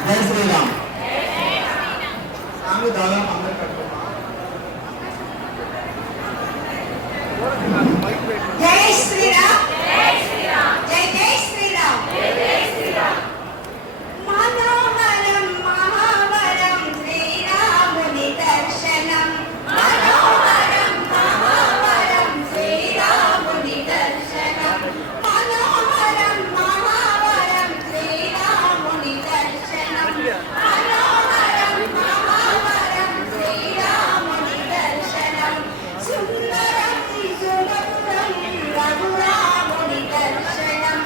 జై శ్రీరామ్. సాంగ్ దాదాపు అందరు కట్టుకున్నాం. జై శ్రీరామ్, జై శ్రీరామ్, జై జై శ్రీరామ్, జై జై శ్రీరామ్. మనోహరం మహావరం శ్రీరాముని దర్శనం. మనోహరం మహావరం శ్రీరాముని దర్శనం. మనోహరం మహావరం శ్రీరాముని దర్శనం. మనోహరం మహావరం శ్రీరాముని దర్శనం. సుందరం సుమధురం రఘురాముని దర్శనం.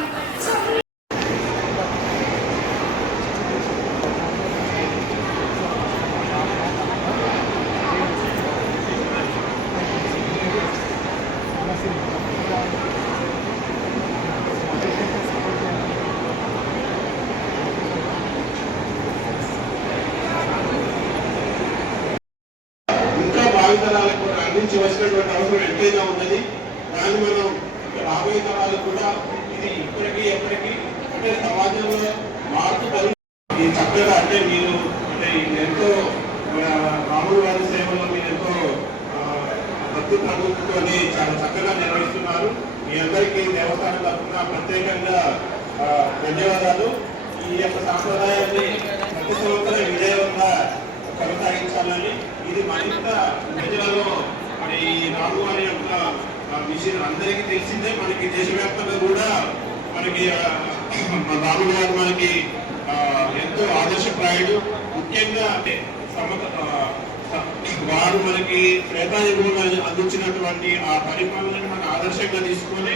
ఇంకా భావితరాలకు కూడా అందించవలసినటువంటి అవసరం ఎంతైనా ఉన్నది. దాన్ని మనం రాబోయే తరాలకు కూడా ఇది ఇప్పటికీ ఎప్పటికీ అంటే సమాజంలో మార్పు ఈ చక్కగా అంటే మీరు అంటే ఎంతో రాముడు వారి సేవలో మీరు ఎంతో భక్తి ప్రభుత్వాన్ని చాలా చక్కగా నిర్వహిస్తున్నారు. మీ అందరికీ దేవస్థానం తరఫున ప్రత్యేకంగా ధన్యవాదాలు. ఈ యొక్క సాంప్రదాయాన్ని ప్రతి సంవత్సరం విజయవంతంగా కొనసాగించాలని ఇది మరింత ప్రజలలో మరి ఈ రాము వారి యొక్క విషయం అందరికీ తెలిసిందే. మనకి దేశవ్యాప్తంగా కూడా మనకి రాము గారు మనకి ఎంతో ఆదర్శప్రాయుడు. ముఖ్యంగా వారు మనకి శ్వేతాయుగంలో అందించినటువంటి ఆ పరిపాలనని మనం ఆదర్శంగా తీసుకొని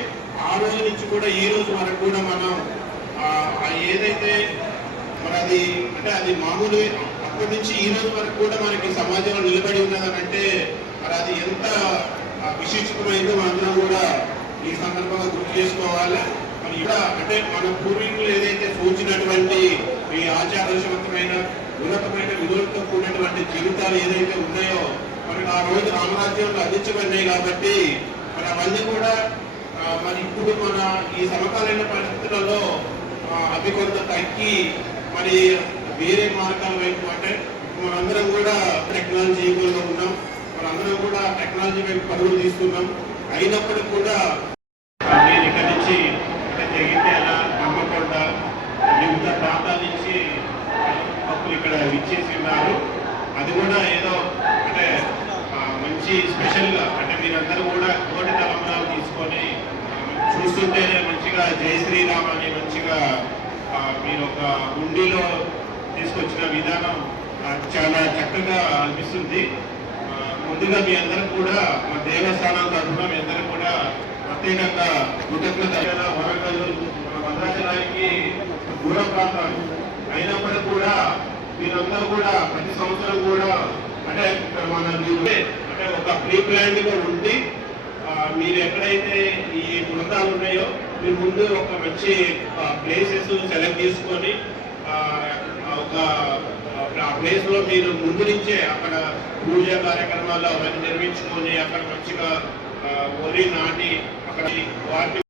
ఆ రోజు నుంచి కూడా ఈ రోజు వరకు కూడా మనం ఏదైతే మరి అది అంటే అది మామూలు అప్పటి నుంచి ఈ రోజు వరకు కూడా మనకి సమాజంలో నిలబడి ఉన్నదని అంటే మరి అది ఎంత విశిష్టమైందో మనందరం కూడా ఈ సందర్భంగా గుర్తు చేసుకోవాలి. మరి ఇక్కడ అంటే మన పూర్వీకులు ఏదైతే సూచించినటువంటి ఈ ఆచారవంతమైన ఉన్నతమైన విలువలతో కూడినటువంటి జీవితాలు ఏదైతే ఉన్నాయో మనకి ఆ రోజు రామరాజ్యంలో అందించబడినాయి. కాబట్టి మరి అవన్నీ కూడా మరి ఇప్పుడు మన ఈ సమకాలీన పరిస్థితులలో అవి కొంత తగ్గి మరి వేరే మార్గాల వైపు అంటే మనందరం కూడా టెక్నాలజీ యుగంలో ఉన్నాం. మనందరం కూడా టెక్నాలజీ వైపు పరుగులు తీస్తున్నాం. అయినప్పటికీ కూడా నేను ఇక్కడి నుంచి జగిత్యాల, నమ్మకొండ, వివిధ ప్రాంతాల నుంచి భక్తులు ఇక్కడ విచ్చేసి ఉన్నారు. అది కూడా ఏదో అంటే మంచి స్పెషల్గా అంటే మీరందరూ కూడా కోటి తలంబరాలు తీసుకొని చూస్తుంటేనే మంచిగా జై శ్రీరామ్ అని మంచిగా మీరు ఒక గుండీలో తీసుకొచ్చిన విధానం చాలా చక్కగా అనిపిస్తుంది. ముందుగా మీ అందరూ కూడా మా దేవస్థానం తరఫున మీ అందరూ కూడా ప్రత్యేకంగా కృతజ్ఞత. వరంగల్ భద్రాచలానికి దూర ప్రాంతాలు అయినప్పటికీ కూడా మీరందరూ కూడా ప్రతి సంవత్సరం కూడా అంటే మన అంటే ఒక ప్రీ ప్లాన్డ్ గా ఉండి మీరు ఎక్కడైతే ఈ బృందాలు ఉన్నాయో మీరు ముందు ఒక మంచి ప్లేసెస్ సెలెక్ట్ చేసుకొని ఒక ఆ ప్లేస్ లో మీరు ముందు నుంచే అక్కడ పూజా కార్యక్రమాలు అవన్నీ నిర్మించుకొని అక్కడ మంచిగా వరి నాటి అక్కడ వాటి